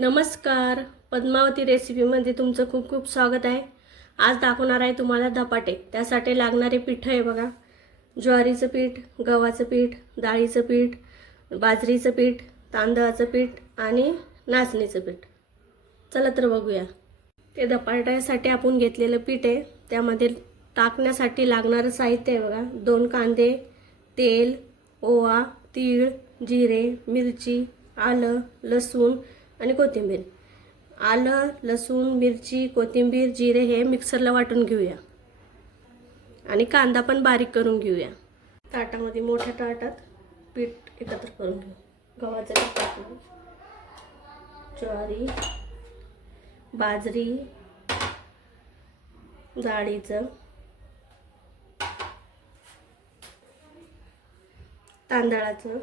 नमस्कार, पद्मावती रेसिपीमध्ये तुमचं खूप खूप स्वागत आहे। आज दाखवणार आहे तुम्हाला धपाटे। त्यासाठी लागणारे पीठ आहे बघा, ज्वारीचं पीठ, गव्हाचं पीठ, डाळीचं पीठ, बाजरीचं पीठ, तांदळाचं पीठ आणि नाचणीचं पीठ। चला तर बघूया। ते धपाट्यासाठी आपण घेतलेलं पीठ आहे, त्यामध्ये टाकण्यासाठी लागणारं साहित्य आहे बघा, 2 कांदे, तेल, ओवा, तीळ, जिरे, मिरची, आलं, लसूण आणि कोथिंबीर। आलं, लसूण, मिरची, कोथिंबीर, जिरे हे मिक्सरला वाटून घेऊया आणि कांदा पण बारीक करून घेऊया। ताटामध्ये मोठ्या ताटात पीठ एकत्र करून घेऊ। गव्हाचं पीठ टाकू, ज्वारी, बाजरी, डाळीचं, तांदळाचं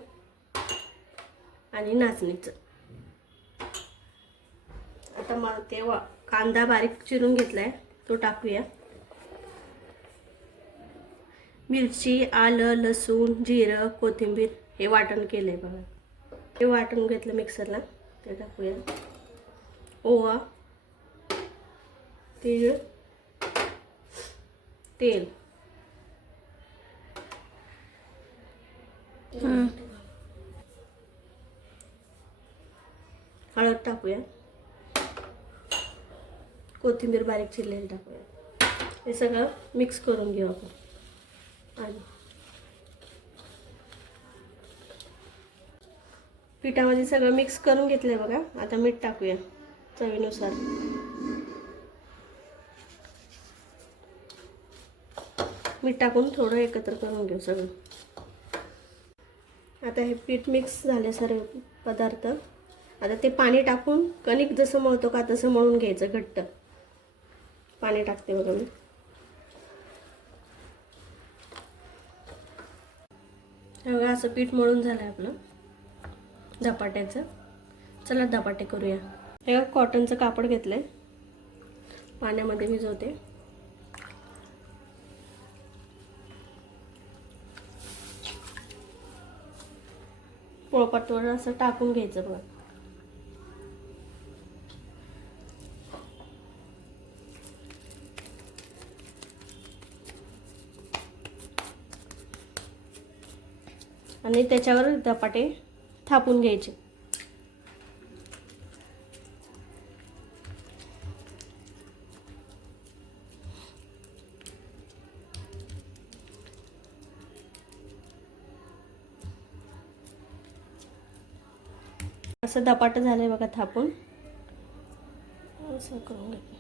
आणि नाचणीचं। आता मग ते कांदा बारीक चिरून घेतलाय तो टाकूया। मिरची, आलं, लसूण, जिरं, कोथिंबीर हे वाटण केलंय बघा, हे वाटण घेतलं मिक्सरला, ते टाकूया। ओवा, तीळ, तेल, हळद टाकूया, कोथिंबीर बारीक चिरलेली टाकूया। हे सगळं मिक्स करून घेऊ आपण। आणि पिठामध्ये सगळं मिक्स करून घेतलंय बघा। आता मीठ टाकूया चवीनुसार। मीठ टाकून थोडं एकत्र करून घेऊ सगळं। आता हे पीठ मिक्स झाले सर्व पदार्थ। आता ते पाणी टाकून कणिक जसं मळतो का तसं मळून घ्यायचं घट्ट। पाणी टाकते बघा मी। बघा असं पीठ मळून झालं आपलं धपाट्याचं। चला धपाटे करूया। हे कॉटनचं कापड घेतलंय, पाण्यामध्ये भिजवते। पोळपाटवर असं टाकून घ्यायचं बघा। आणि त्याच्यावर धपाटे थापून घ्यायचे। असं धपाटं झालंय बघा थापून, असं करून घ्यायचं।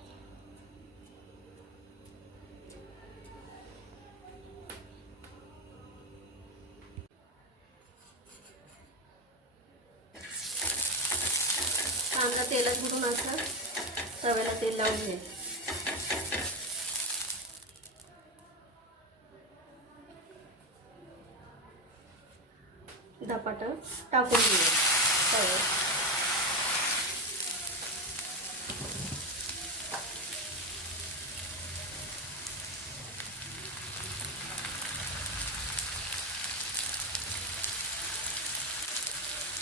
कांदा तेलात बुडून असं तव्याला तेल लावून घ्यायचं। धपाटं टाकून घ्यायचं तव्यावर।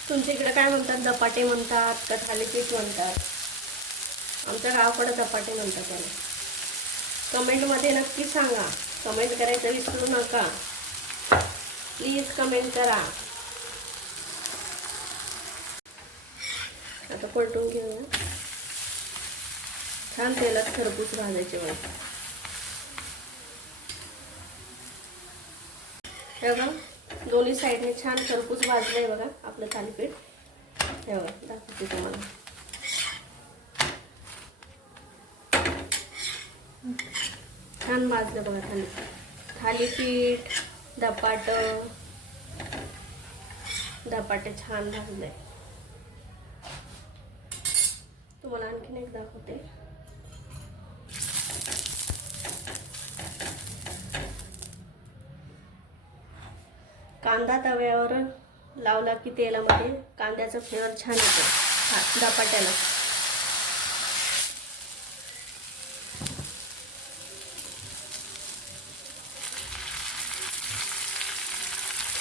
तुमच्या इकडे काय म्हणतात, धपाटे म्हणतात का थालीपीठ म्हणतात? आमच्या गावाकडे धपाटे म्हणतात त्याला। कमेंटमध्ये नक्की सांगा, कमेंट करायचं विसरू नका, प्लीज कमेंट करा। आता पलटून घेऊया। छान तेलात खरपूस भाजायचे बघा। हे बघा दोन्ही साईडने छान खरपूस भाजलंय बघा आपलं थालीपीठ। हे बघा दाखवते तुम्हाला, छान भाजलं बघा थालीपीठ। थालीपीठ धपाटे छान भाजलंय। तुम्हाला आणखीन एक दाखवते। कांदा तव्यावर लावला की तेलामध्ये कांद्याचा फ्लेवर छान येतो धपाट्याला।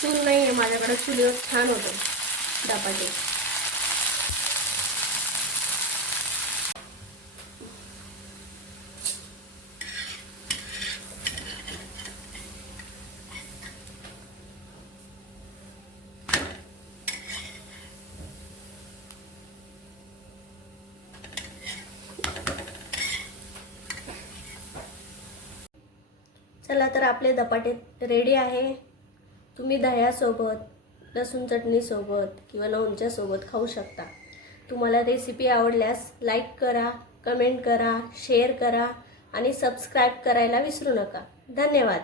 चूल नाही आहे माझ्याकडे, चुलीवर छान होतो धपाटे। चला तर आपले धपाटे रेडी आहे. तुम्ही दह्यासोबत, लसूण चटणीसोबत किंवा लोणच्यासोबत खाऊ शकता. तुम्हाला रेसिपी आवडल्यास लाईक करा, कमेंट करा, शेअर करा आणि सबस्क्राईब करायला विसरू नका. धन्यवाद.